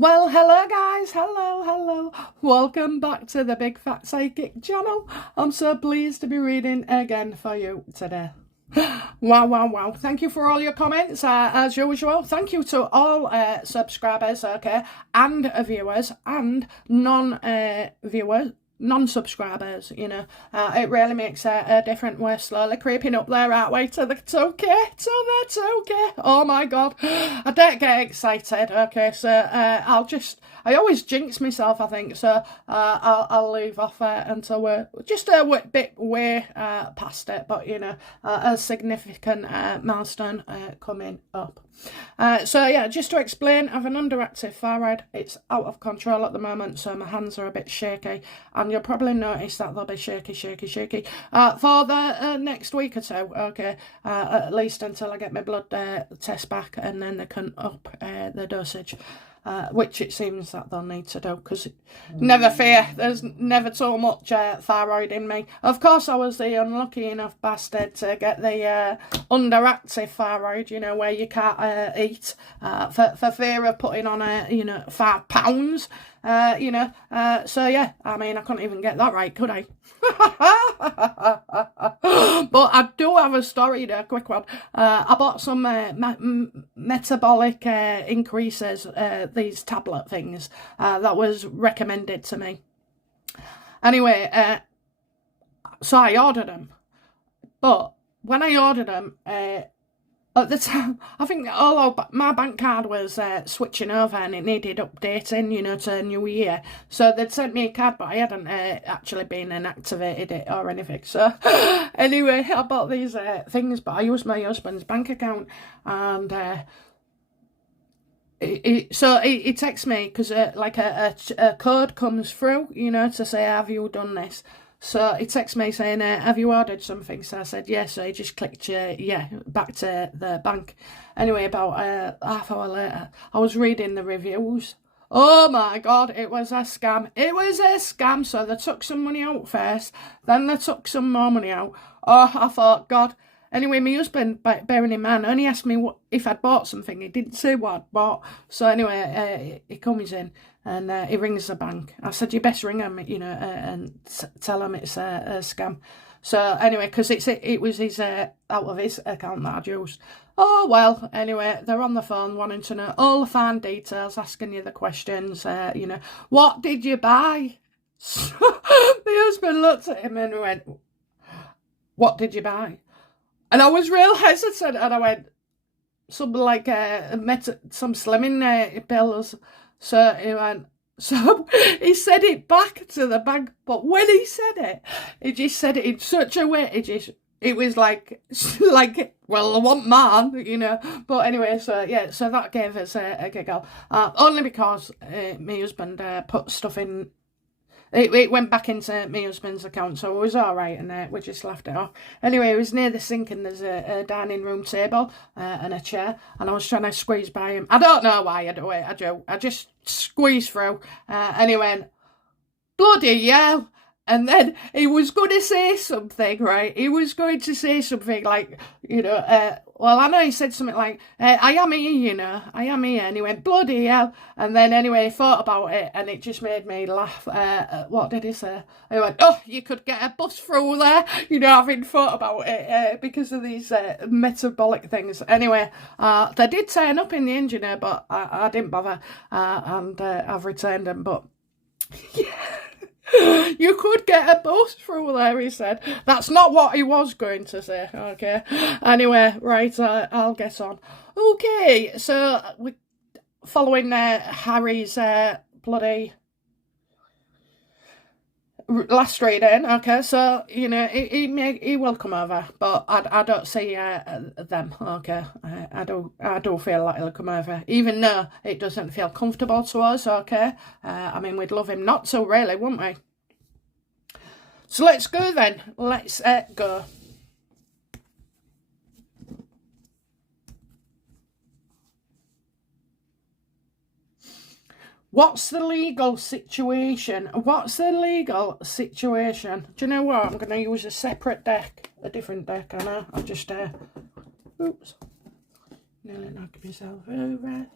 Well, hello guys, hello. Welcome back to the Big Fat Psychic channel. I'm so pleased to be reading again for you today. Wow. Thank you for all your comments, as usual. Thank you to all subscribers, okay, and viewers, and non-viewers. Non-subscribers, it really makes a difference. We're slowly creeping up there, aren't we, to the 2K, to the 2K. Oh my god, I don't get excited. Okay, so I always jinx myself, I think, so I'll leave off until we're just a bit way past it, but a significant milestone coming up. So yeah, just to explain, I have an underactive thyroid. It's out of control at the moment, so my hands are a bit shaky, and you'll probably notice that they'll be shaky for the next week or two, okay, at least until I get my blood test back, and then they can up the dosage. Which it seems that they'll need to do, because never fear, there's never so much thyroid in me. Of course, I was the unlucky enough bastard to get the underactive thyroid, where you can't eat for fear of putting on 5 pounds. So yeah, I mean, I couldn't even get that right, could I? But I do have a story there, a quick one. I bought some metabolic increases, these tablet things that was recommended to me. Anyway, so I ordered them, but when I ordered them, at the time, I think my bank card was switching over and it needed updating, to a new year. So they'd sent me a card, but I hadn't actually been inactivated it or anything. So anyway, I bought these things, but I used my husband's bank account, and he texts me because like a code comes through, to say, have you done this? So he texts me saying, have you ordered something? So I said, yes. So he just clicked, back to the bank. Anyway, about half hour later, I was reading the reviews. Oh my god, it was a scam. It was a scam. So they took some money out first, then they took some more money out. Oh, I thought, God. Anyway, my husband, bearing in mind, only asked me if I'd bought something. He didn't say what I'd bought. So anyway, he comes in and he rings the bank. I said, you best ring him, and tell him it's a scam. So anyway, because it was his out of his account that I'd used. Oh, well, anyway, they're on the phone wanting to know all the fine details, asking you the questions, what did you buy? So my husband looked at him and went, what did you buy? And I was real hesitant, and I went, some like some slimming pills. So he went, so he said it back to the bank, but when he said it, he just said it in such a way, it was like, well, I want man, But anyway, so yeah, so that gave us a giggle. Only because my husband put stuff in. It went back into my husband's account, so it was all right, and we just laughed it off. Anyway, it was near the sink, and there's a dining room table and a chair, and I was trying to squeeze by him. I don't know why I do it. I just squeezed through, and he went, bloody hell. And then he was going to say something, right? He was going to say something like, well, I know he said something like, I am here, I am here. And he went, bloody hell. And then anyway, he thought about it, and it just made me laugh. What did he say? He went, oh, you could get a bus through there, having thought about it because of these metabolic things. Anyway, they did turn up in the engineer, but I didn't bother, and I've returned them, but yeah. You could get a bus through there, he said. That's not what he was going to say, okay? Anyway, right, I'll get on. Okay, so following Harry's bloody last reading, okay, so, he will come over, but I don't see them, okay? I do feel like he'll come over, even though it doesn't feel comfortable to us, okay? I mean, we'd love him not to, really, wouldn't we? So let's go then. Let's go. What's the legal situation? What's the legal situation? Do you know what? I'm going to use a separate deck. A different deck, I know. I just, oops. Nearly knocked myself over.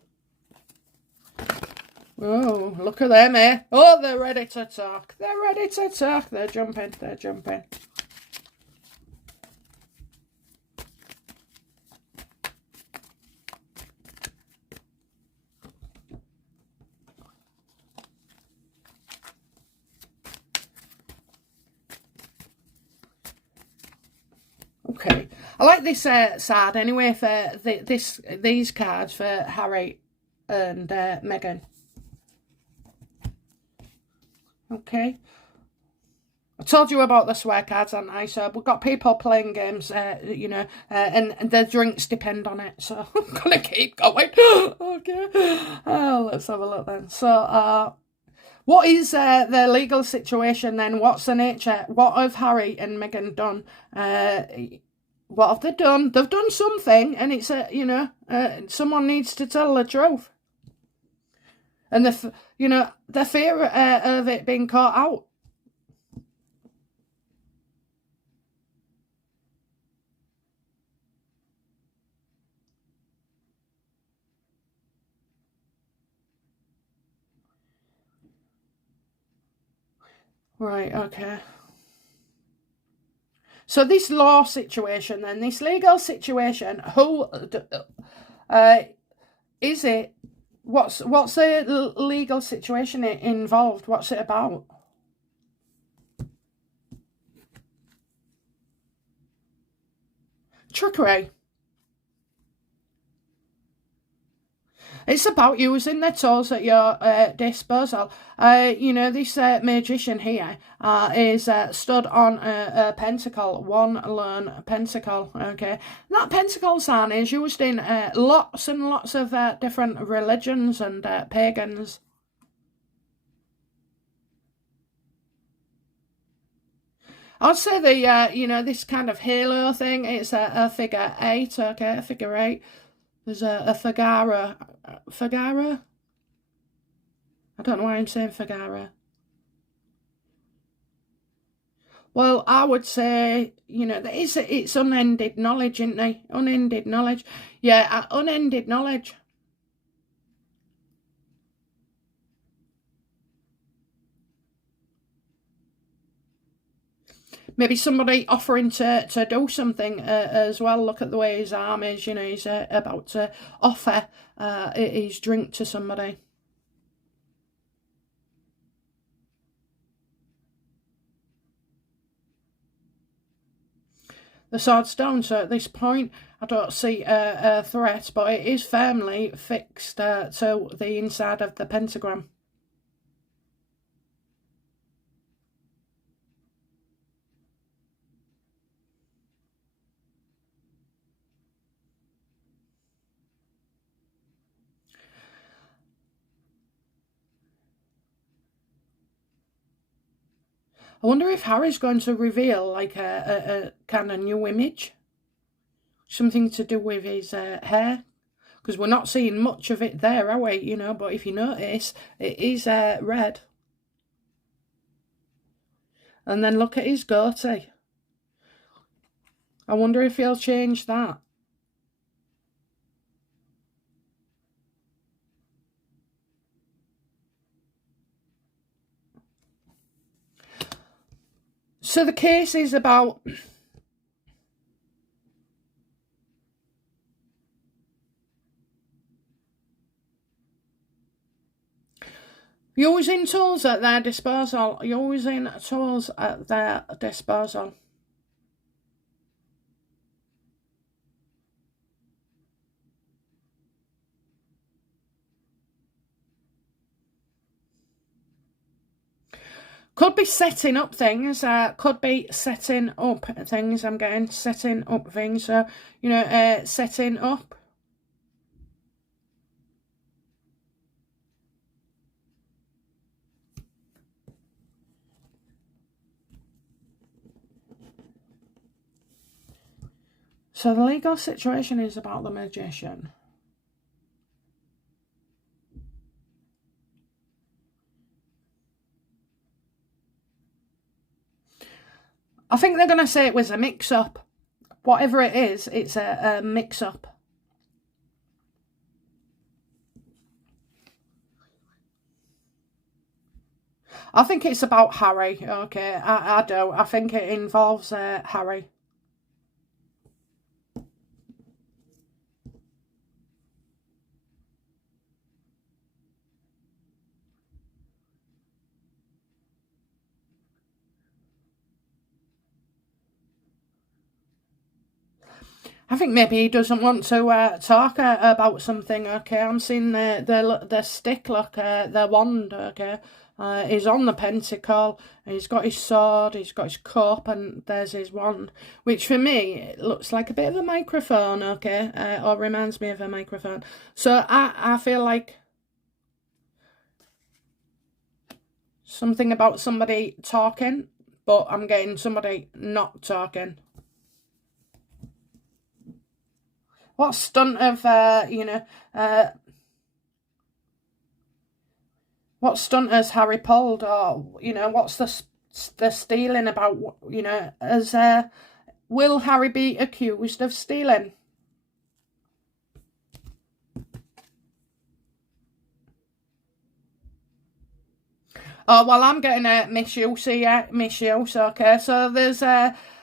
Oh, look at them, eh? Oh, they're ready to talk. They're ready to talk. They're jumping. They're jumping. Okay, I like this side anyway for these cards for Harry and Meghan. Okay, I told you about the swear cards, haven't I? So we've got people playing games, you know, and their drinks depend on it. So I'm gonna keep going. Okay, let's have a look then. So what is their legal situation then? What's the nature? What have Harry and Meghan done? What have they done? They've done something, and it's you know, someone needs to tell the truth. And you know, the fear of it being caught out. Right. Okay. So this law situation, then this legal situation, who is it? What's the legal situation involved? What's it about? Trickery. It's about using the tools at your disposal. You know, this magician here is stood on a pentacle, one lone pentacle, okay? And that pentacle sign is used in lots and lots of different religions and pagans. I'd say the, you know, this kind of halo thing, it's a figure 8, okay, a figure 8. There's a Figara. Figara? I don't know why I'm saying Figara. Well, I would say, you know, it's unended knowledge, isn't it? Unended knowledge. Yeah, unended knowledge. Maybe somebody offering to do something as well. Look at the way his arm is, you know, he's about to offer his drink to somebody. The sword's down, so at this point I don't see a threat, but it is firmly fixed to the inside of the pentagram. I wonder if Harry's going to reveal like a kind of new image. Something to do with his hair. Because we're not seeing much of it there, are we? You know, but if you notice, it is red. And then look at his goatee. I wonder if he'll change that. So the case is about using tools at their disposal. Using tools at their disposal. Could be setting up things, could be setting up things, I'm getting setting up things, so, you know, setting up. So the legal situation is about the magician. I think they're going to say it was a mix-up. Whatever it is, it's a mix-up. I think it's about Harry, okay? I do. I think it involves Harry. I think maybe he doesn't want to talk about something, okay? I'm seeing the stick, look, the wand, okay? He's on the pentacle, he's got his sword, he's got his cup, and there's his wand, which for me it looks like a bit of a microphone, okay? Or reminds me of a microphone. So I feel like something about somebody talking, but I'm getting somebody not talking. What stunt of, what stunt has Harry pulled? Or, what's the stealing about, will Harry be accused of stealing? Oh, well, I'm getting a misuse here, misuse, okay? So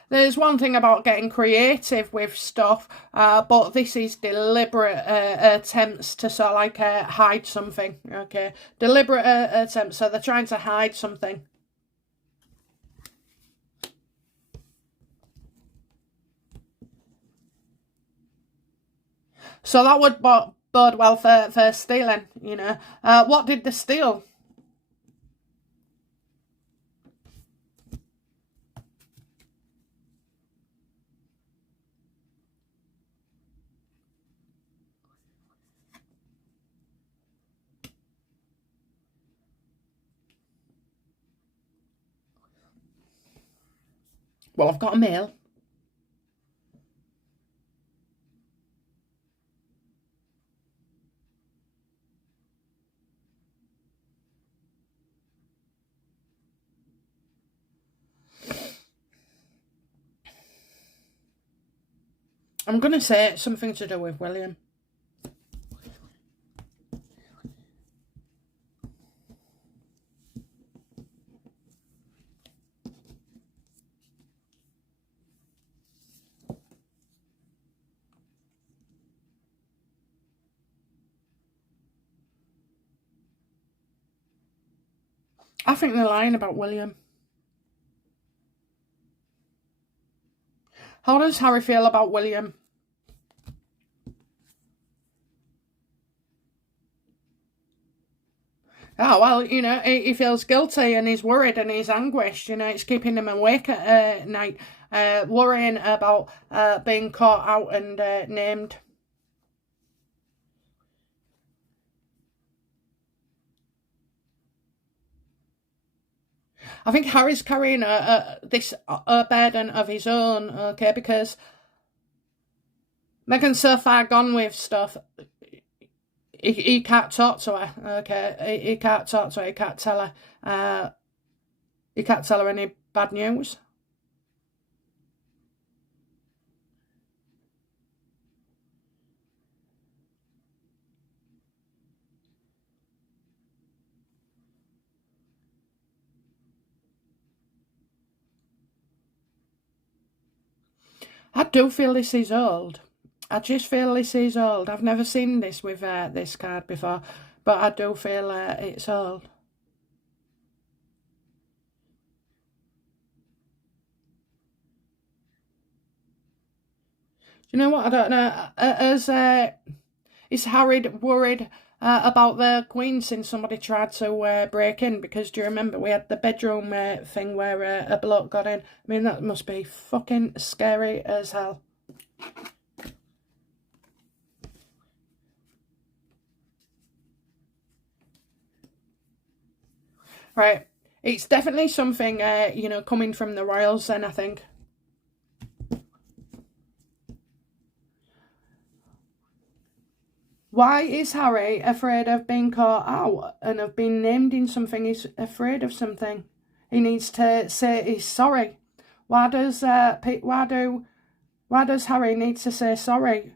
there's one thing about getting creative with stuff, but this is deliberate attempts to sort of like hide something, okay? Deliberate attempts, so they're trying to hide something. So that would bode well for stealing, What did they steal? Well, I've got a mail. I'm going to say it's something to do with William. I think they're lying about William. How does Harry feel about William? Oh, well, he feels guilty and he's worried and he's anguished. It's keeping him awake at night, worrying about being caught out and named. I think Harry's carrying this burden of his own, okay, because Meghan's so far gone with stuff. He can't talk to her, okay? He can't talk to her, he can't tell her. He can't tell her any bad news. I do feel this is old. I just feel this is old. I've never seen this with this card before, but I do feel it's old. Do you know what? I don't know. Is Harry worried about the Queen since somebody tried to break in? Because do you remember we had the bedroom thing where a bloke got in? I mean, that must be fucking scary as hell. Right. It's definitely something, coming from the royals then, I think. Why is Harry afraid of being caught out and of being named in something? He's afraid of something. He needs to say he's sorry. Why does Harry need to say sorry?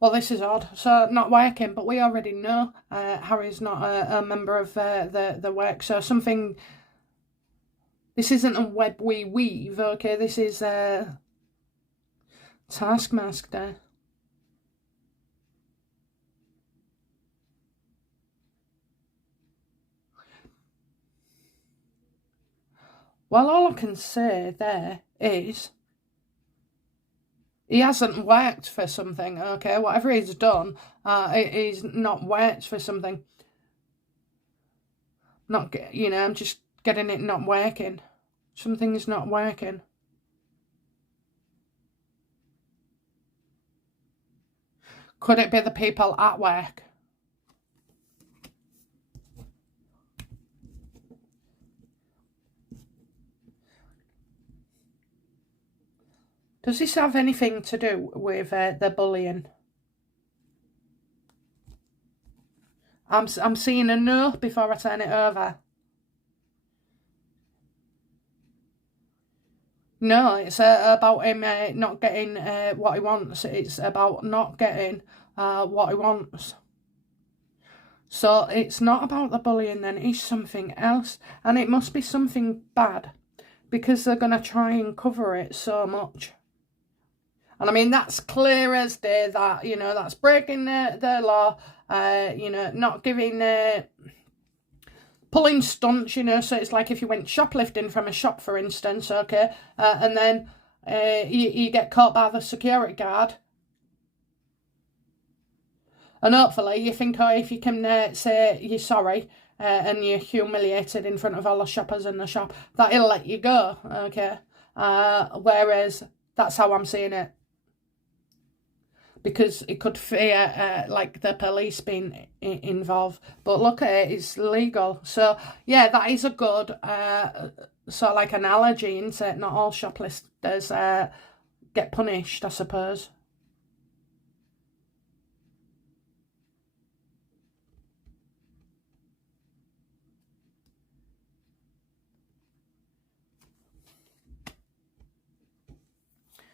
Well, this is odd. So, not working, but we already know Harry's not a member of the work. So, something... This isn't a web we weave, okay? This is Taskmaster. Well, all I can say there is he hasn't worked for something, okay? Whatever he's done, he's not worked for something. I'm just getting it not working. Something's not working. Could it be the people at work? Does this have anything to do with the bullying? I'm seeing a no before I turn it over. No, it's about him not getting what he wants. It's about not getting what he wants. So it's not about the bullying then, it's something else. And it must be something bad, because they're going to try and cover it so much. And I mean, that's clear as day that, that's breaking the law, not giving... pulling stunts, so it's like if you went shoplifting from a shop, for instance, okay, and then you get caught by the security guard, and hopefully you think, if you can say you're sorry and you're humiliated in front of all the shoppers in the shop, that he'll let you go, okay, whereas that's how I'm seeing it. Because it could fear, like, the police being involved. But look at it, it's legal. So, yeah, that is a good, sort of like analogy, isn't it? Not all shoplifters get punished, I suppose.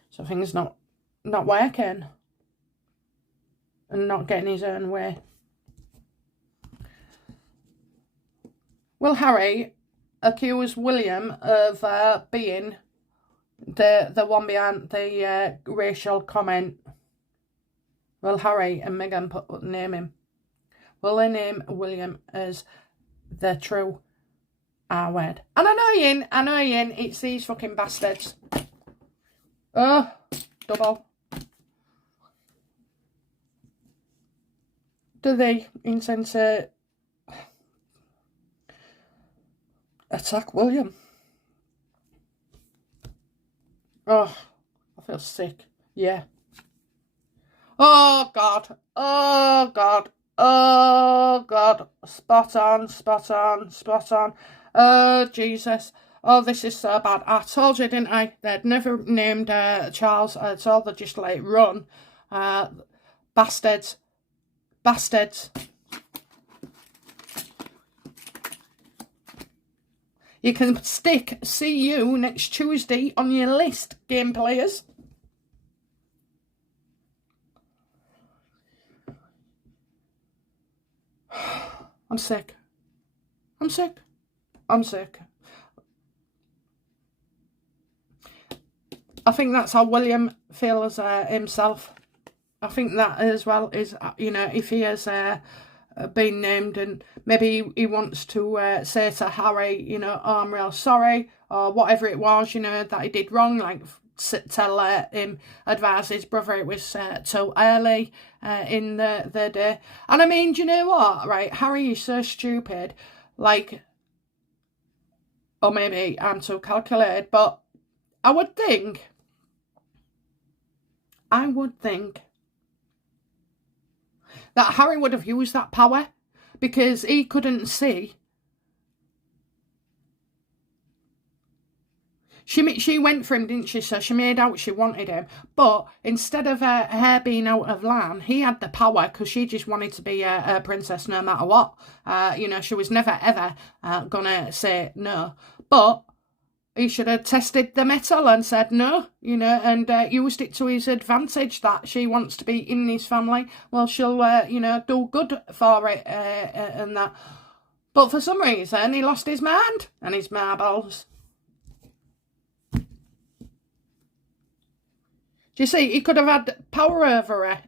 So things not working. And not getting his own way. Will Harry accuse William of being the one behind the racial comment? Will Harry and Meghan name him? Will they name William as the true R-word? And annoying, it's these fucking bastards. Oh, double. Do they insensate attack William? Oh, I feel sick. Yeah. Oh, God. Oh, God. Oh, God. Spot on. Oh, Jesus. Oh, this is so bad. I told you, didn't I? They'd never named Charles at all. They just let it run. Bastards. You can stick see you next Tuesday on your list, game players. I'm sick. I think that's how William feels himself. I think that as well is, if he has been named, and maybe he wants to say to Harry, oh, I'm real sorry, or whatever it was, that he did wrong, like tell him, advise his brother it was too early in the day. And I mean, do you know what, right? Harry is so stupid, like, or maybe I'm too calculated, but I would think that Harry would have used that power, because he couldn't see. She went for him, didn't she? So she made out she wanted him. But instead of her hair being out of line, he had the power, because she just wanted to be a princess no matter what. She was never, ever going to say no. But he should have tested the metal and said no, you know, and used it to his advantage that she wants to be in his family. Well, she'll, you know, do good for it and that. But for some reason, he lost his mind and his marbles. Do you see? He could have had power over her.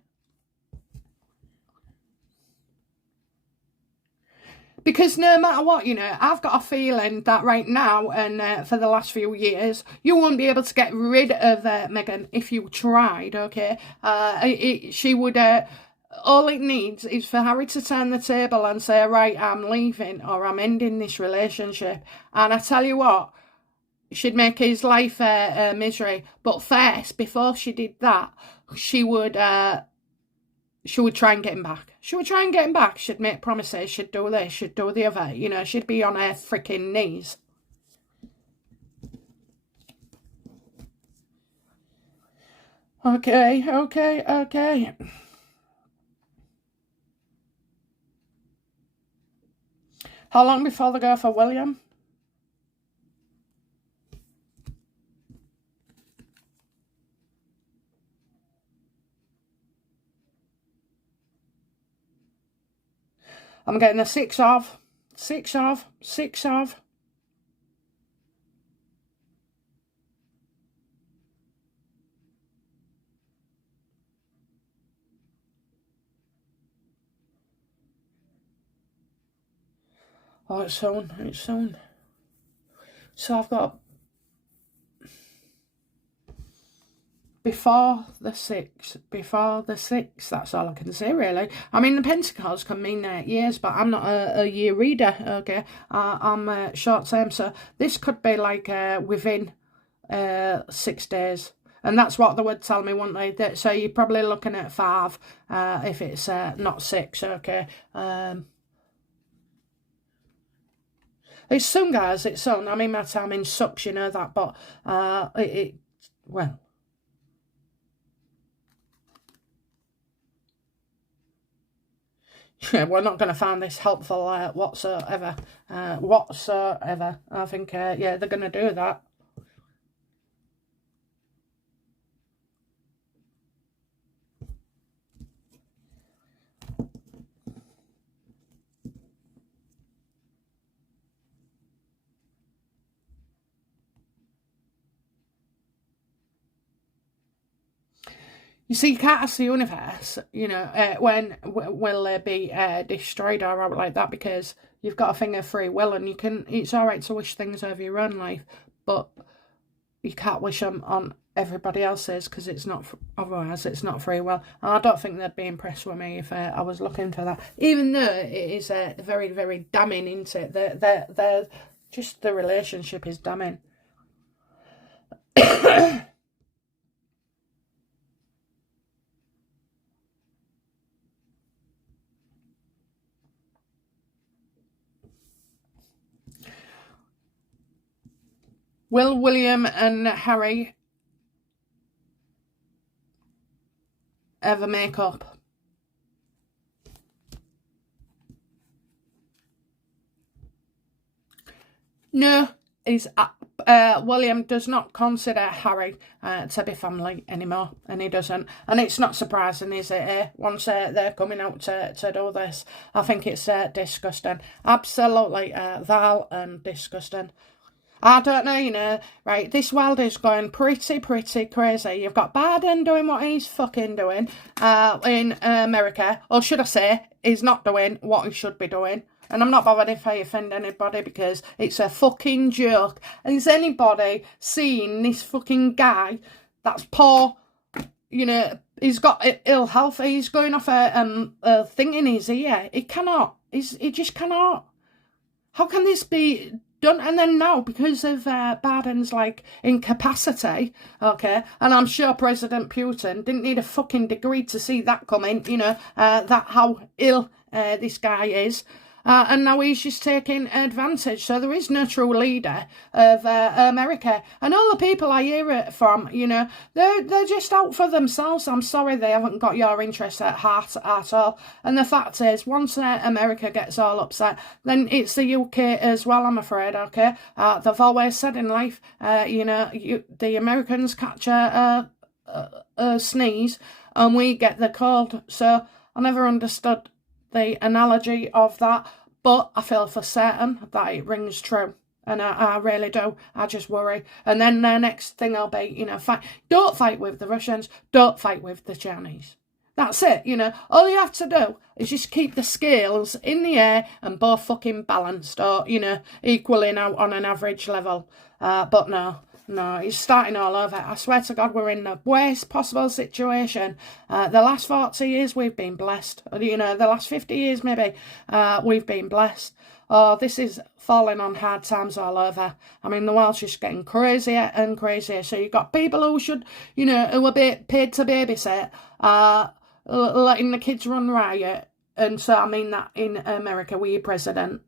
Because no matter what, you know, I've got a feeling that right now and for the last few years, you won't be able to get rid of Meghan if you tried, okay? She would... all it needs is for Harry to turn the table and say, right, I'm leaving or I'm ending this relationship. And I tell you what, she'd make his life a misery. But first, before she did that, she would try and get him back. She would try and get him back. She'd make promises. She'd do this. She'd do the other. You know, she'd be on her freaking knees. Okay. How long before they go for William? I'm getting a 6 of. Oh, it's soon. So I've got before the 6th, that's all I can say, really. I mean, the Pentacles can mean years, but I'm not a year reader, okay? I'm short term, so this could be like within 6 days. And that's what they would tell me, wouldn't they? So you're probably looking at 5 if it's not 6, okay? It's soon, guys, it's soon. I mean, my timing sucks, you know that, but well... we're not going to find this helpful whatsoever. I think, yeah, they're going to do that. You see, you can't ask the universe, you know, when will they be destroyed or out like that, because you've got a thing of free will and you can, it's all right to wish things over your own life, but you can't wish them on everybody else's because it's not, otherwise it's not free will. And I don't think they'd be impressed with me if I was looking for that, even though it is very, very damning, isn't it? They're just, the relationship is damning. Will William and Harry ever make up? No, William does not consider Harry to be family anymore, and he doesn't. And it's not surprising, is it? Once they're coming out to do this, I think it's disgusting. Absolutely vile and disgusting. I don't know, you know, right, this world is going pretty crazy. You've got Biden doing what he's fucking doing in America, or should I say, he's not doing what he should be doing. And I'm not bothered if I offend anybody because it's a fucking joke. Has anybody seen this fucking guy that's poor, you know, he's got ill health, he's going off a thing in his ear. He cannot, he just cannot. How can this be done? And then now, because of Biden's like incapacity, okay, and I'm sure President Putin didn't need a fucking degree to see that coming, you know, that how ill this guy is. And now he's just taking advantage. So there is no true leader of America. And all the people I hear it from, you know, they're just out for themselves. I'm sorry, they haven't got your interests at heart at all. And the fact is, once America gets all upset, then it's the UK as well, I'm afraid, okay? They've always said in life, you know, the Americans catch a sneeze and we get the cold. So I never understood the analogy of that, but I feel for certain that it rings true. And I really do. I just worry. And then the next thing will be, you know, don't fight with the Russians, don't fight with the Chinese. That's it, you know. All you have to do is just keep the scales in the air and both fucking balanced, or, you know, equaling out on an average level. But no, it's starting all over. I swear to God, we're in the worst possible situation. The last 40 years, we've been blessed. You know, the last 50 years, maybe, we've been blessed. Oh, this is falling on hard times all over. I mean, the world's just getting crazier and crazier. So you've got people who should, you know, who are paid to babysit, letting the kids run riot. And so I mean that in America with your president.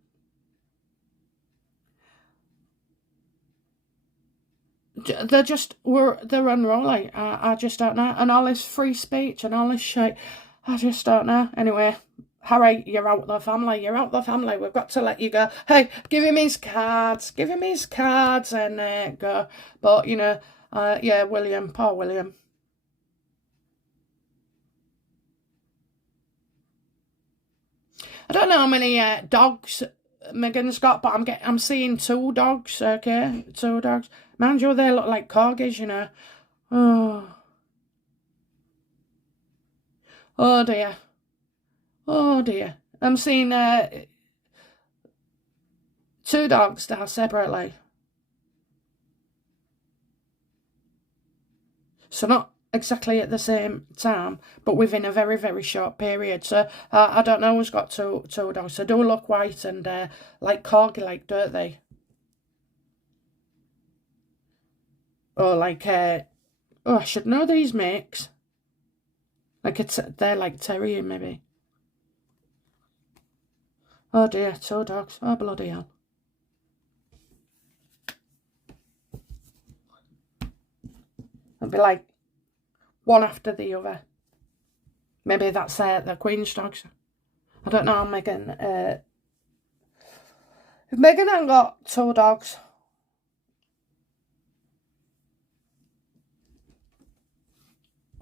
They're unruly. I just don't know. And all this free speech and all this shit, I just don't know. Anyway, Harry, you're out the family. You're out the family. We've got to let you go. Hey, give him his cards. Give him his cards and go. But, you know, yeah, William, poor William. I don't know how many dogs Meghan's got, but I'm seeing 2 dogs. Okay, 2 dogs. Mind you, they look like corgis, you know. Oh dear. Oh dear. I'm seeing 2 dogs now separately. So not exactly at the same time, but within a very, very short period. So I don't know who's got two dogs. They do look white and like corgi-like, don't they? Or like, oh, I should know these makes. Like they're like terrier, maybe. Oh dear, 2 dogs. Oh bloody hell. It'd be like one after the other. Maybe that's the Queen's dogs. I don't know, Meghan. If Meghan had got 2 dogs,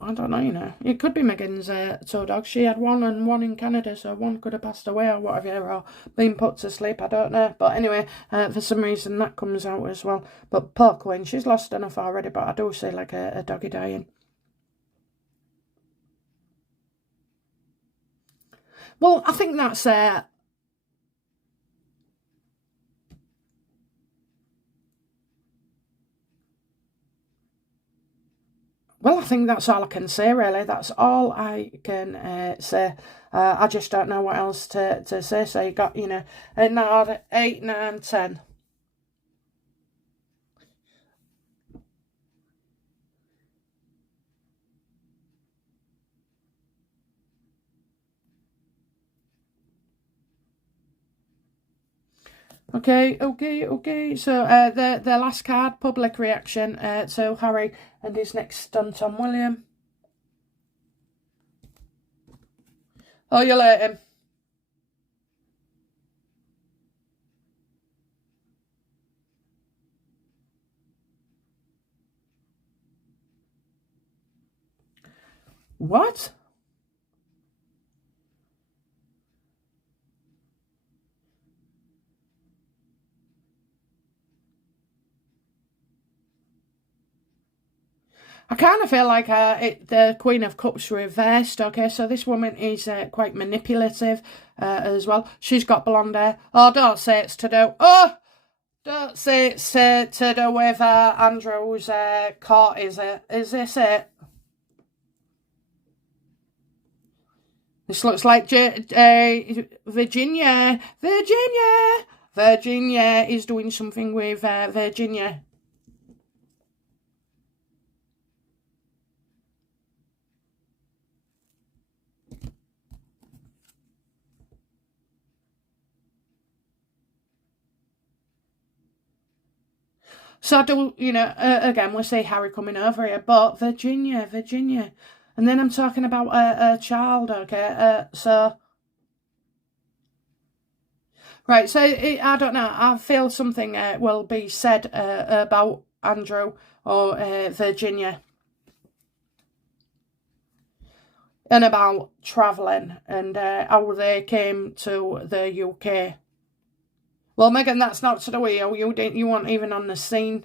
I don't know, you know. It could be Meghan's 2 dogs. She had one and one in Canada, so one could have passed away or whatever, or been put to sleep. I don't know. But anyway, for some reason that comes out as well. But poor Queen, she's lost enough already, but I do see like a doggy dying. Well, I think that's well, I think that's all I can say, really. That's all I can say. I just don't know what else to say. So you got, you know, 8, 9, 10. Okay. So the last card, public reaction to Harry and his next stunt on William. Oh, you let him. What? I kind of feel like the Queen of Cups reversed, okay? So this woman is quite manipulative as well. She's got blonde hair. Oh, don't say it's to do... Oh! Don't say it's to do with Andrew's court, is it? Is this it? This looks like Virginia. Virginia is doing something with Virginia. So I do, you know, again, we'll see Harry coming over here, but Virginia. And then I'm talking about a child, okay? So... Right, so I don't know. I feel something will be said about Andrew or Virginia and about travelling and how they came to the UK. Well, Meghan, that's not to do with you. You weren't even on the scene.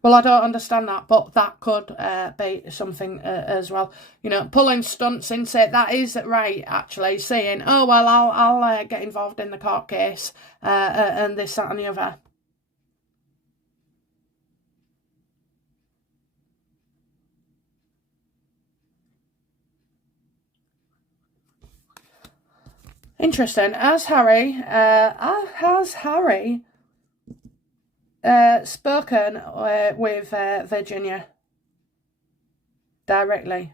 Well, I don't understand that, but that could be something as well. You know, pulling stunts into it, that is right, actually, saying, oh, well, I'll get involved in the court case and this, that and the other. Interesting. Has Harry spoken with Virginia directly?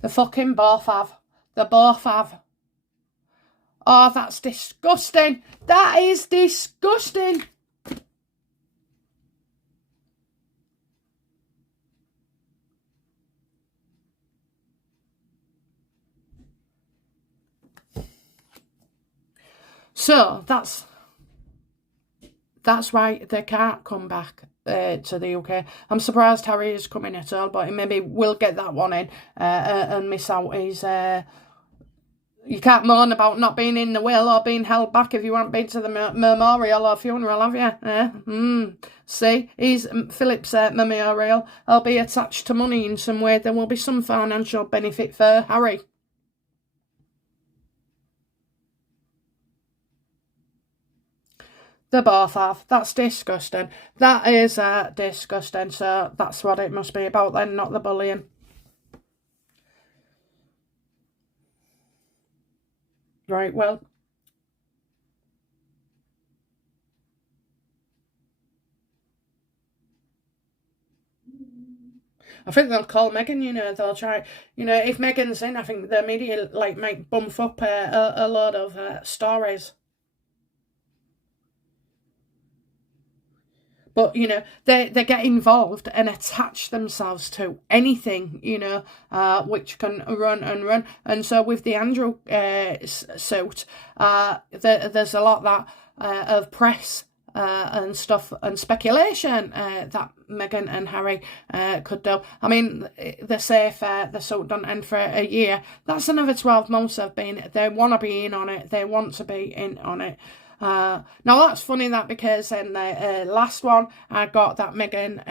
The fucking both have. They both have. Oh, that's disgusting. That is disgusting. So that's why they can't come back to the UK. I'm surprised Harry is coming at all, but maybe we'll get that one in and miss out his... you can't moan about not being in the will or being held back if you haven't been to the memorial or funeral, have you? See, Philip's memorial will be attached to money in some way. There will be some financial benefit for Harry. They both have. That's disgusting. That is disgusting. So that's what it must be about then, not the bullying. Right, well. I think they'll call Meghan, you know, they'll try, you know, if Meghan's in, I think the media, like, might bump up a lot of stories. But, you know, they get involved and attach themselves to anything, you know, which can run and run. And so with the Andrew suit, there's a lot that of press and stuff and speculation that Meghan and Harry could do. I mean, they say if the suit don't end for a year, that's another 12 months of being, they want to be in on it, they want to be in on it. Now that's funny that because in the last one I got that Meghan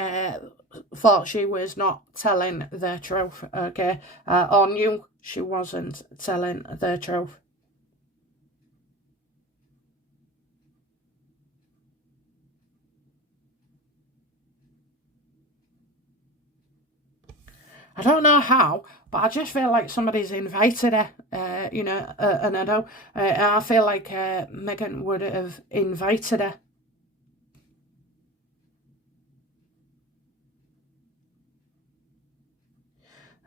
thought she was not telling the truth, okay, or knew she wasn't telling the truth. I don't know how, but I just feel like somebody's invited her, you know, and I don't, I feel like Meghan would have invited her.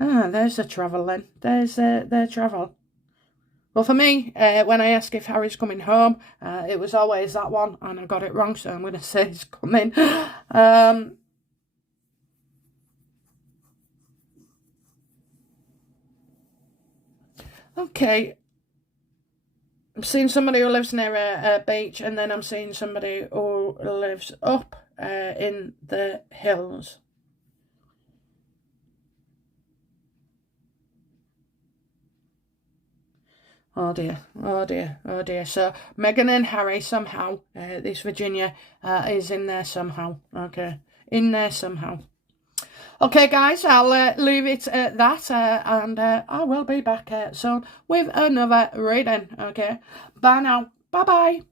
Ah, there's the travel then. There's the travel. Well, for me, when I ask if Harry's coming home, it was always that one, and I got it wrong, so I'm going to say he's coming. Okay. I'm seeing somebody who lives near a beach, and then I'm seeing somebody who lives up in the hills. Oh dear, oh dear, oh dear. So Meghan and Harry somehow, this Virginia is in there somehow. Okay, in there somehow. Okay, guys, I'll leave it at that, and I will be back soon with another reading. Okay, bye now. Bye-bye.